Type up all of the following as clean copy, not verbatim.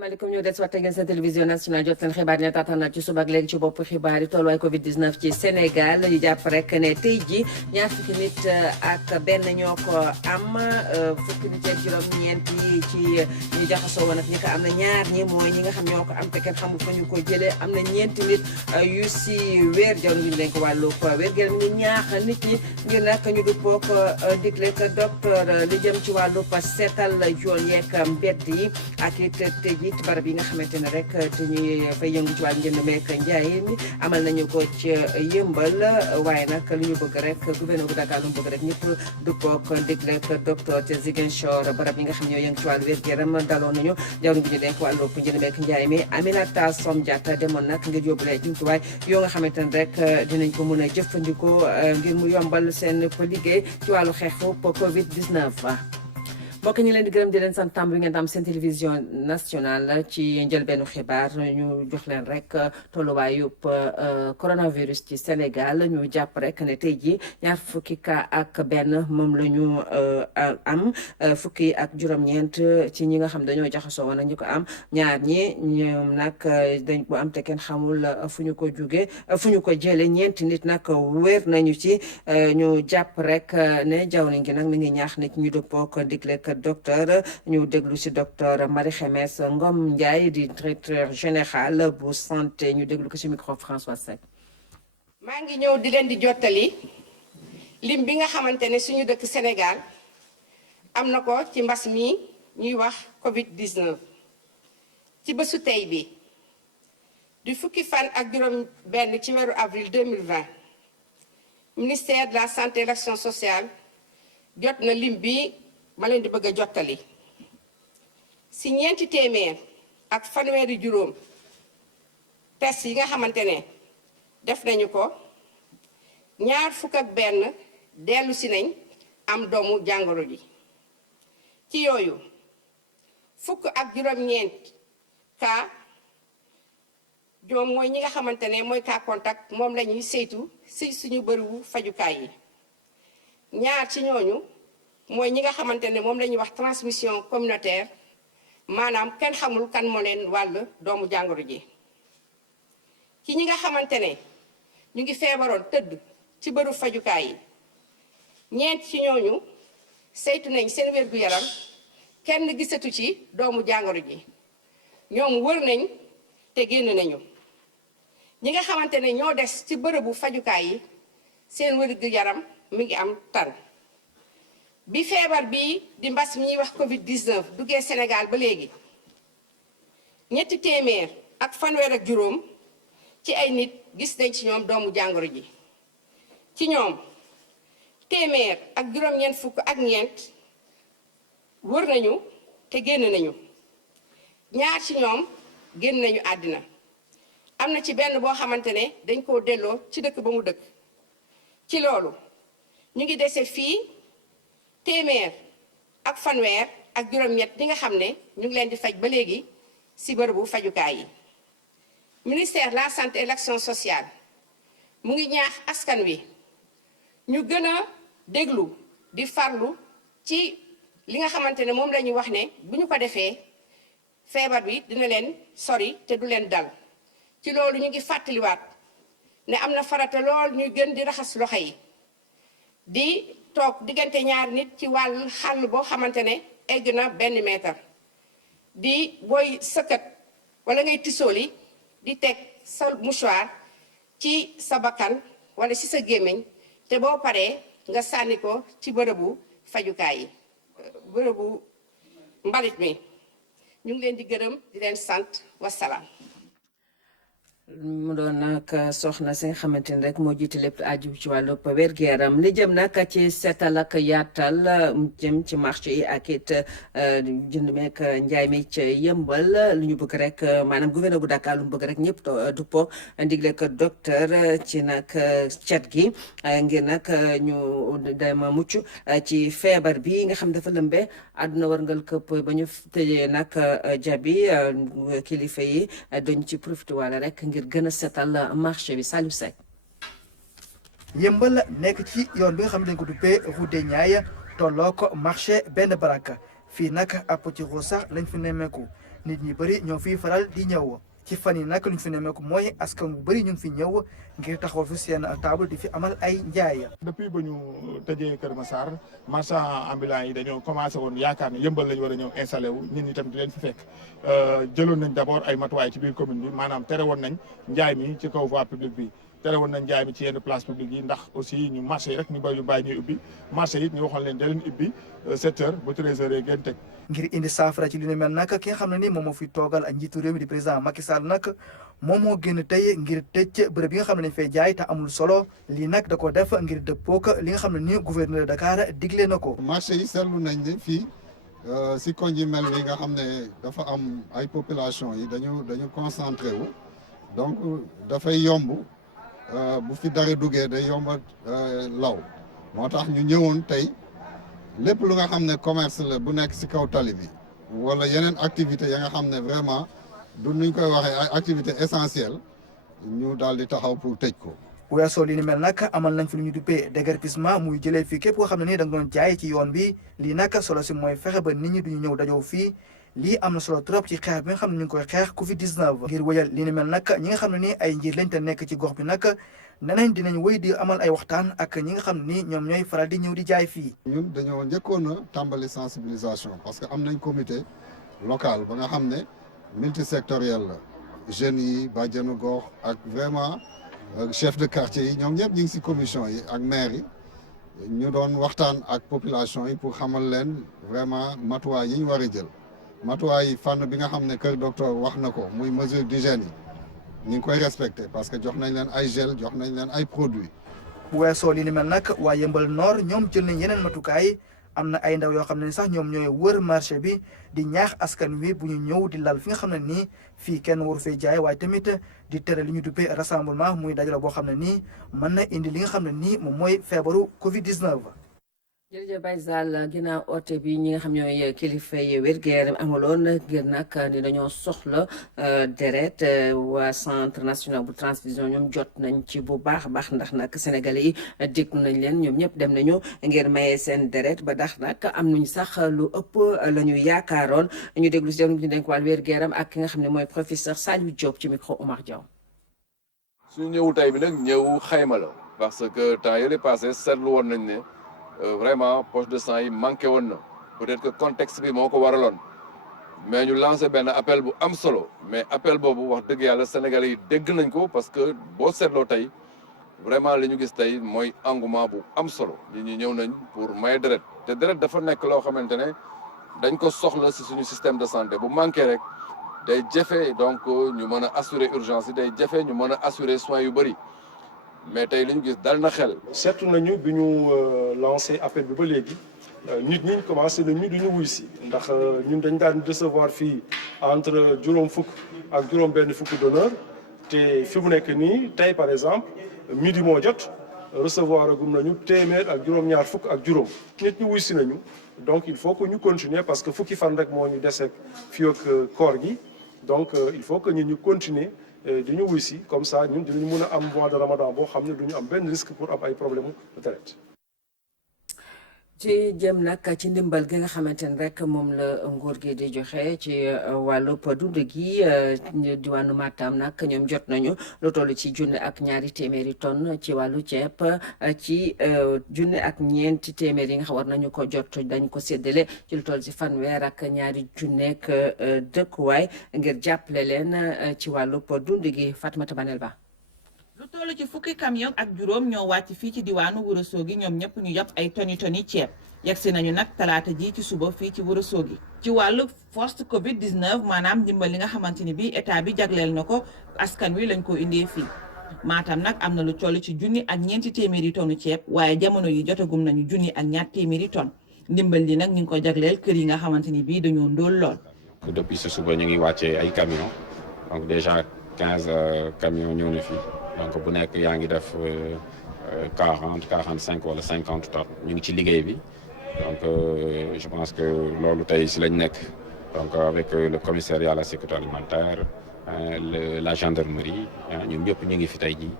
asalaamaaleykum ñu des waxtaan ngeen seen télévision nationale jot leen xibaar ne taataan ci suba ak léegi ci bopp xibaar yi tolluwaay Covid 19 ci Sénégal ñu jàpp rek ne tey ji ñaar fukki nit ak benn ñoo ko am fukki nit ak juróom-ñeent yi ci ñu jaxasoo woon ak ñi ko am na ñaar ñi mooy ñi nga xam ñoo ko am te kenn xamul fa ñu ko jëlee am na ñeenti nit yu si wér jaww ñu leen ko wàllu wér-gu-yaram mi ngi ñaax nit ñi ngir nag ñu du pook digle que docteur li jëm ci wàllu seetal yoon yeeg mbedd yi ak it tëj it barab yi nga xamante ne rek te ñuy fay yëngu ci wàllu njënd meek njaay mi amal nañu ko ci yëmbal waaye nag li ñu bëgg rek gouverneur bu Dakar lu mu bëgg rek ñëpp du kook digle ak docteur te Ziguinchor barab yi nga xam ne ñoo yëngu ci wàllu wér-gu-yaram daloon nañu jawriñ bi ñu denk wàllu njënd meek njaay mi Aminata Som Diatta demoon nag ngir yóbbulee jumtuwaay yoo nga xamante ne rek dinañ ko mën a jëfandikoo ngir mu yombal seen liggéey ci wàllu xeexu Covid 19. mbokk ñi leen di gërëm di leen sant tàmm bi ngeen am seen télévision nationale ci njëlbeenu xibaar ñu jox leen rek tolluwaayub coronavirus ci Sénégal ñu jàpp rek ne tey jii ñaar fukki cas ak benn moom la ñu am fukki ak juróom-ñeent ci ñi nga xam dañoo jaxasoo woon ak ñu ko am ñaar ñi ñoom nag dañ ko am te kenn xamul fu ñu ko jugee fu ñu ko jëlee ñeenti nit nag wér nañu ci ñu jàpp rek ne jawriñ gi nag mi ngi ñaax nit ñu dëppoo ko digle docteur ñu déglu ci docteur Marie Khemesse Ngom Ndiaye di directeur général bu santé ñu déglu ko ci micro François Seck. maa ngi ñëw di leen di jottali lim bi nga xamante ne suñu dëkk Sénégal am na ko ci mbas mi ñuy wax Covid 19 ci bésu tey bi di fukki fan ak juróom benn ci weeru avril 2020 ministère de la santé et de l'action sociale jot na lim bi ma leen di bëgg a jottali si ñeenti téeméer ak fanweeri juróom test yi nga xamante ne def nañu ko ñaar fukk ak benn dellu si nañ am doomu jàngoro ji ci yooyu fukk ak juróom-ñeent cas ñoom mooy ñi nga xamante ne mooy cas contact moom la ñuy saytu si suñu bëriwu fajukaay yi ñaar ci ñooñu mooy ñi nga xamante ne moom la ñuy wax transmission communautaire maanaam kenn xamul kan moo leen wàll doomu jàngoro ji ci ñi nga xamante ne ñu ngi feebaroon tëdd ci bëru fajukaay yi ñeent ci ñooñu saytu nañ seen wér-gu-yaram kenn gisatu ci doomu jàngoro ji ñoom wër nañ te génn nañu ñi nga xamante ne ñoo des ci bërëbu fajukaay yi seen wér-gu-yaram mi ngi am tan bi feebar bi di mbas mi ñuy wax Covid 19 duggee Sénégal ba léegi ñetti téeméer ak fanweer ak juróom ci ay nit gis nañ ci ñoom doomu jàngoro ji ci ñoom téeméer ak juróom-ñeent fukk ak ñeent wër nañu te génn nañu ñaar ci ñoom génn nañu àddina am na ci benn boo xamante ne dañ koo delloo ci dëkk ba mu dëkk ci loolu ñu ngi dese fii téeméer ak fanweer ak juróom-ñett ñi nga xam ne ñu ngi leen di faj ba léegi ci bërëbu fajukaay yi ministère de la santé et de l'action sociale mu ngi ñaax askan wi ñu gën a déglu di farlu ci li nga xamante ne moom la ñuy wax ne bu ñu ko defee feebar bi dina leen sori te du leen dal ci loolu ñu ngi fàttaliwaat ne am na farata lool ñuy gën di raxas loxo yi di toog diggante ñaar nit ci wàll xàll boo xamante ne egg na benn mètre di booy sëkkat wala ngay tisooli di teg sa mouchoir ci sa bakkan wala ci sa gémmiñ te boo paree nga sànni ko ci bërëbu fajukaay yi bërëbu mbalit mi ñu ngi leen di gërëm di leen sant wasalaam. mu doon nag soxna si nga xamante ni rek moo jiite lépp aju ci wàllu wér-gu-yaram li jëm nag ci seetal ak yaatal jëm ci marché yi ak it jënd meek njaay mi ci yëmbal lu ñu bëgg rek maanaam gouverneur bu Dakar lu mu bëgg rek ñëpp du po ndigle ko docteur ci nag cet gi ngir nag ñu dema mucc ci feebar bi nga xam dafa lëmbe àdduna warngal këpp ba ñu tëjee nag jabi kilifa yi dañ ci profité wala rek ngir gën a seetal marché bi Saliou Seck. yëmbal nekk ci yoon bi nga xam ne dañ ko duppee route des Niayes tolloo ko marché benn baraka fii nag ab ci sax lañ fi nemmeeku nit ñi bëri ñoo fiy faral di ñëw ci fan yi nag lu ñu fi nemmeeku mooy askan bu bëri ñu ngi fi ñëw ngir taxawal fi seen table di fi amal ay njaay. depuis ba ñu tëjee Kër Massar marchand ambulant yi dañoo commencé woon yaakaar ne yëmbal lañu war a ñëw installé wu ñun ñi tam di leen fi fekk jëloon nañ d'abord ay matuwaay ci biir commune bi maanaam tere woon nañ njaay mi ci kaw voie publique bi tere woon nañ njaay mi ci yenn place publique yi ndax aussi ñu marché yi rek ñu bàyyi ñuy ubbi marché yi ñu waxoon leen da leen ubbi 7 heures ba 13 heures yi gën teg. ngir indi saafara ci li ne mel nag ki nga xam ne ni moom moo fi toogal ak njiitu réew mi di président Macky Sall nag moom moo génn tey ngir tëj bërëb yi nga xam ne dañ fay jaay te amul solo lii nag da ko def ngir dëppook li nga xam ne ni gouverneur de Dakar digle na ko. marché yi seetlu nañ ne fii si koñ yi mel ni nga xam ne dafa am ay population yi dañu concentré wu donc dafay yomb bu fi dara duggee day yomba law moo tax ñu ñëwoon tey lépp lu nga xam ne commerce la bu nekk si kaw tali bi wala yeneen activité ya nga xam ne vraiment du nuñ koy waxee ay activité essentielle ñu daal di taxaw pour tëj ko. weesoo li ni mel nag amal nañ fi lu ñu duppee déguerpissement muy jëlee fii képp koo xam ne ni da nga doon jaay ci yoon bi lii nag solo si mooy fexe ba nit ñi duñu ñëw dajoo fii lii am na solo trop ci xeex bi nga xam ne ñu ngi koy xeex Covid 19. ngir wëyal li ni mel nag ñi nga xam ne ni ay njiit lañ te nekk ci gox bi nag nenañ dinañ wëy di amal ay waxtaan ak ñi nga xam ne ni ñoom ñooy faral di ñëw di jaay fii. ñun dañoo njëkkoon a tàmbali sensibilisation parce que am nañ comité local ba nga xam ne multisectoriel la jeunes yi bàjjenu gox ak vraiment chef de quartier yi ñoom ñëpp ñu ngi si commission yi ak maire yi ñu doon waxtaan ak population yi pour xamal leen vraiment matuwaay yi ñu war a jël matuwaay fànn bi nga xam ne kër docteur wax na ko muy mesure d'hygiène yi ñu ngi koy respecté parce que jox nañ leen ay gel jox nañ leen ay produits. bu weesoo li ni mel nag waa Yeumbeul Nord ñoom jël nañ yeneen matukaay am na ay ndaw yoo xam ne sax ñoom ñooy wër marché bi di ñaax askan wi bu ñu ñëw di lal fi nga xam ne nii fii kenn waru fee jaay waaye tamit di tere li ñu duppee rassemblement muy dajale boo xam ne nii mën na indi li nga xam ne nii moom mooy feebaru Covid 19. jërëjëf Baye Sall ginnaaw oote bi ñi nga xam ñooy kilifa yi wér-gu-yaram amaloon ngir nag ni dañoo soxla deret waa centre national bu transfusion ñoom jot nañ ci bu baax a baax ndax nag sénégalais yi déglu nañ leen ñoom ñëpp dem nañu ngir maye seen deret ba ndax nag am nañ sax lu ëpp la ñu yaakaaroon ñu déglu si ñu dénk wàllu wér-gu-yaram ak ki nga xam ne mooy professeur Saliou Diop ci micro Omar Diaw. suñu ñëwu tey bi nag ñëw xayma la parce que temps yële passé seetlu woon nañ ne. Vraiment poche de sang yi manqué woon na peut-être que contexte bi moo ko waraloon mais ñu lancé benn appel bu am solo mais appel boobu wax dëgg yàlla sénégalais yi dégg nañ ko parce que boo seetloo tey vraiment li ñu gis tey mooy engouement bu am solo nit ñi ñëw nañ pour may deret te deret dafa nekk loo xamante ne dañ ko soxla ci suñu système de santé bu manqué rek day jafe donc ñu mën a assurer urgence yi day jafe ñu mën a assurer soins yu bëri. mais tey li ñu gis dal na xel. seetlu nañu bi ñu lancé appel bi ba léegi nit ñi commencé nañu du ñu wuy si ndax ñun dañ daan recevoir fii entre juróom fukk ak juróom benn fukk d'honneur te fi mu nekk nii tey par exemple midi moo jot recevoir agum nañu téeméer ak juróom-ñaar fukk ak juróom nit ñi wuy si nañu donc il faut que ñu continuer parce que fukki fan rek moo ñu deseeg fii ak koor gi donc il faut que ñu continuer di ñu wuy si comme ça ñun dinañu mën a am mois de ramadan boo xam ne du ñu am benn risque pour am ay problème de deret. ci jëm nag ci ndimbal gi nga xamante ne rek moom la nguur gi di joxe ci wàllub dund gi diwaanu Matam nag ñoom jot nañu lu toll ci 1,2 tonnes ci wàllu ceeb ci 1,4 yi nga xam war nañu ko jot dañ ko séddale ci lu toll ci fanweer ak 2 dëkkuwaay ngir jàppale leen ci wàllub dund gi Fatmata Banel Ba. lu toll ci fukki camion ak juróom ñoo wàcc fii ci diwaanu Ourossogui ñoom ñëpp ñu yàpp ay toni ceeb yegsi nañu nag talaata ji ci suba fii ci Ourossogui ci wàllu post Covid 19 maanaam ndimbal li nga xamante ni bii état bi jagleel na ko askan wi lañ ko indee fii Matam nag am na lu toll ci 1,4 tonnes ceeb waaye jamono yi jotagum nañu 1,4 tonnes ndimbal li nag ñu ngi ko jagleel kër yi nga xamante ni bii dañoo ndóol lool. depuis ce suba ñu ngi wàccee ay camions donc déjà 15 camions ñëw na fii. donc bu nekk yaa ngi def 40 45 wala 50 tonnes ñu ngi ci liggéey bi donc je pense que loolu tey si lañ nekk donc avec le commissariat à la sécurité alimentaire la gendarmerie ñun ñëpp ñu ngi fi tey ji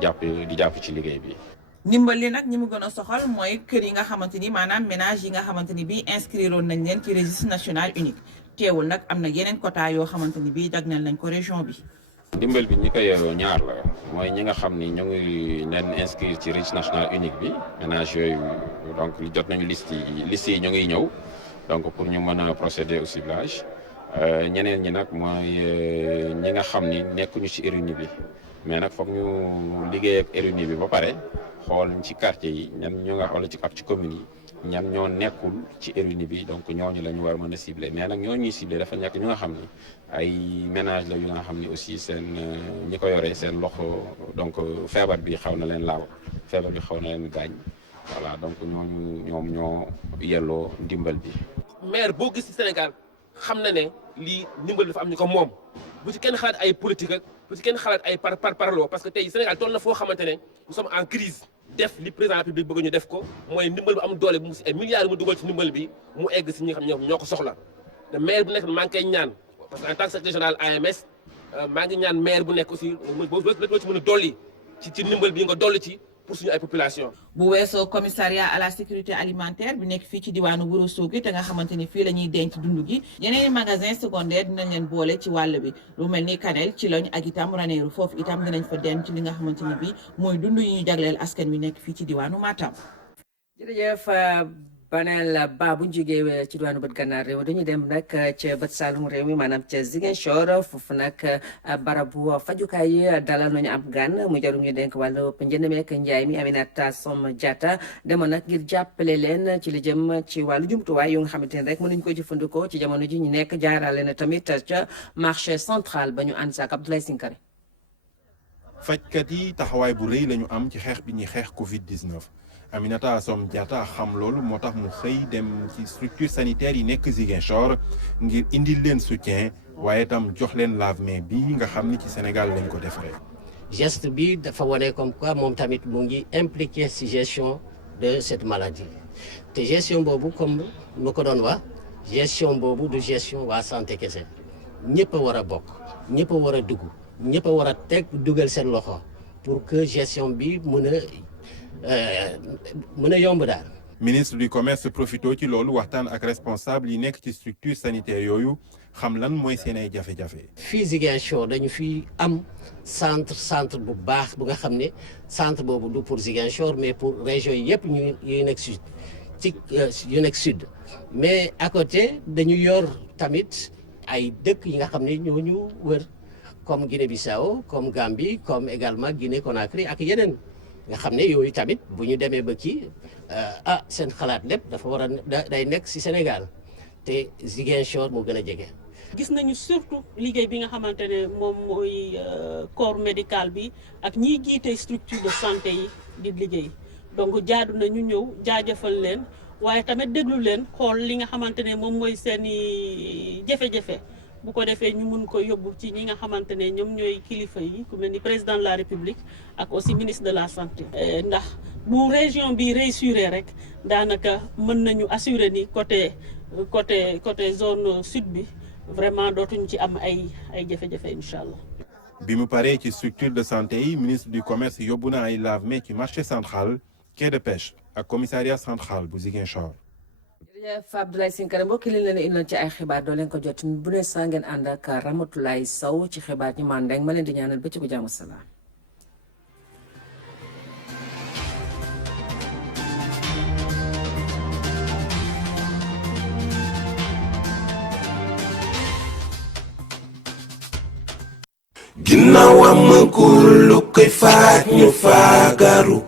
jàpp ci liggéey bi. ndimbal li nag ñi mu gën a soxal mooy kër yi nga xamante ni maanaam ménage yi nga xamante ni bii inscrire woon nañ leen ci registre national unique teewul nag am na yeneen quota yoo xamante ni bii jagleel nañ ko région bi. ndimbal bi ñi ko yeyoo ñaar la mooy ñi nga xam ni ñu ngi leen inscrire ci registre national unique bi ménage yooyu donc jot nañu liste yi ñu ngi ñëw donc pour ñu mën a procéder au ciblage ñeneen ñi nag mooy ñi nga xam ni nekkuñu ci RNU bi mais nag foog ñu liggéey ak RNU bi ba pare xool ci quartier yi ñan ñoo nga xool ak ci commune yi ñan ñoo nekkul ci RNU bi donc ñooñu la ñu war mën a cibler mais nag ñooñu ñuy cibler dafa nekk ñu nga xam ni ay ménage la yu nga xam ni aussi seen ñi ko yoree seen loxo donc feebar bi xaw na leen laal feebar bi xaw na leen gaañ voilà donc ñoom ñoo yelloo ndimbal bi. maire boo gis ci Sénégal xam na ne lii ndimbal dafa am ñu ko moom bu ci kenn xalaat ay politique ak bu ci kenn xalaat ay parloo parce que tey Sénégal toll na foo xamante ne nous sommes en crise def li président de la République bëgg ñu def ko mooy ndimbal bu am doole bu mu si ay milliards mu dugal ci ndimbal bi mu egg si ñi nga xam ñoo ko soxla te maire bu nekk maa ngi koy ñaan parce que en tant que secrétaire général AMS maa ngi ñaan maire bu nekk aussi boo ci mën a dolli ci ndimbal bi nga dolli ci pour suñu ay population. bu weesoo commissariat à la sécurité alimentaire bi nekk fii ci diwaanu Ourossogui te nga xamante ni fii la ñuy denc dund gi yeneen i magasin secondaire dinañ leen boole ci wàll bi lu mel ni Kanel ci lañ ak itam Ranérou foofu itam dinañ fa denc li nga xamante ni bii mooy dund yi ñu jagleel askan wi nekk fii ci diwaanu Matam. jërëjëf Banel Ba bu ñu jógee ci diwaanu bët gànnaar réew dañuy dem nag ca bët saalum réew mi maanaam ca Ziguinchor foofu nag barabu fajukaay yi dalal nañu am gan mu jarum ñu denk wàllu njënd meek njaay mi Aminata Som Diatta demoon nag ngir jàppale leen ci li jëm ci wàllu jumtuwaay yu nga xamante ne rek mënuñ ko jëfandikoo ci jamono ji ñu nekk jaarale na tamit ca marché central ba ñu ànd saak Abdoulaye Sinkare. fajkat yi taxawaay bu rëy lañu am ci xeex bi ñuy xeex Covid-19. Aminata Som Diatta xam loolu moo tax mu xëy dem ci structure sanitaire yi nekk Ziguinchor ngir indil leen soutien waaye itam jox leen lave-mains bi nga xam ni ci Sénégal lañ ko defaree. geste bi dafa wane comme quoi moom tamit mu ngi impliqué ci gestion de cette maladie te gestion boobu comme nu ko doon wax gestion boobu du gestion waa santé kese ñëpp a war a bokk ñëpp a war a dugg ñëpp a war a dugal seen loxo pour que gestion bi mën a yomb daal. ministre du commerce profito ci loolu waxtaan ak responsable yi nekk ci structure sanitaire yooyu xam lan mooy seen ay jafe-jafe. fii Ziguinchor dañu fi am centre bu baax bu nga xam ne centre boobu du pour Ziguinchor mais pour région yi yëpp yu nekk sud yu nekk sud mais à côté dañu yor tamit ay dëkk yi nga xam ne ñoo ñu wër comme Guinée-Bissau comme Gambie comme également Guinée-Conakry ak yeneen. nga xam ne yooyu tamit bu ñu demee ba kii seen xalaat lépp dafa war a day nekk ci Sénégal te Ziguinchor moo gën a jege. gis nañu surtout liggéey bi nga xamante ne moom mooy corps médical bi ak ñiy jiite structure de santé yi di liggéey donc jaadu na ñu ñëw jaajëfal leen waaye tamit déglu leen xool li nga xamante ne moom mooy seeni jafe-jafe. bu ko defee ñu mun ko yóbbu ci ñi nga xamante ne ñoom ñooy kilifa yi ku mel ni président de la république ak aussi ministre de la santé. ndax bu région bi réussir rek daanaka mën nañu assurer ni côté zone sud bi vraiment dootuñu ci am ay jafe-jafe incha allah. bi mu paree ci structure de santé yi ministre du commerce yóbbu na ay lave-mains ci marché central quai de pêche ak commissariat central bu Ziguinchor. jërëjëf Abdoulaye Sinkare mbokk li leen indil ci ay xibaar doo leen ko jot bu ne saa ngeen ànd ak Ramatoulaye Sow ci xibaar ñu mandeng ma leen di ñaanal bëccëgu jàmm salaam. ginnaaw amagul lu koy faaj ñu faagaru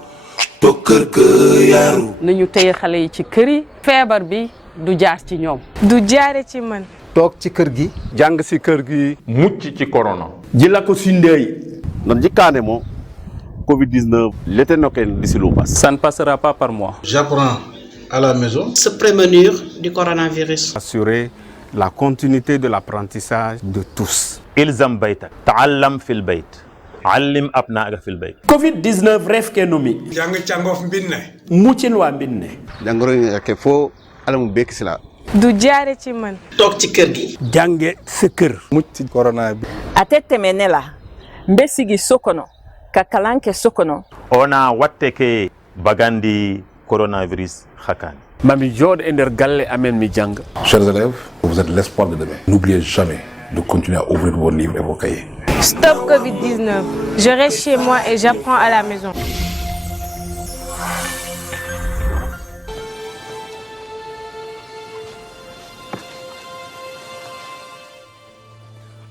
toog kër ga yaru nañu téye xale yi ci kër yi feebar bi du jaar ci ñoom du jaare ci man toog ci kër gi jàng si kër gi mucc ci corona jila ko sindey nan jikkaane mo Covid-19 l'été noken d'ici le pass. Ça ne passera pas par moi. J'apprends à la maison. Se prémunir du coronavirus. Assurer la continuité de l'apprentissage de tous. إلزم بيتك تعلم في البيت علم أبنائك في البيت. Covid-19 ref ke nomi. Jang changof mbinne. Mucin wa mbinne. Jangoro ke fo alamu bek sila. Du jaare ci man. Tok ci kër gi. Jànge sa kër. mucc ci corona bi. Atete menela. Mbesigi sokono. Kakalanke sokono. Ona watte ke bagandi coronavirus hakani. mami jooɗo e nder galle amen mi janga. Chers élèves, vous êtes l'espoir de demain. N'oubliez jamais de continuer à ouvrir vos livres et vos cahiers. Stop Covid-19. Je reste chez moi et j'apprends à la maison.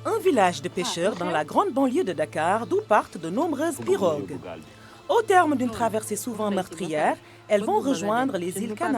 Un village de pêcheurs dans la grande banlieue de Dakar, d'où partent de nombreuses pirogues. Au terme d'une traversée souvent meurtrière, elles vont rejoindre les îles Canaries.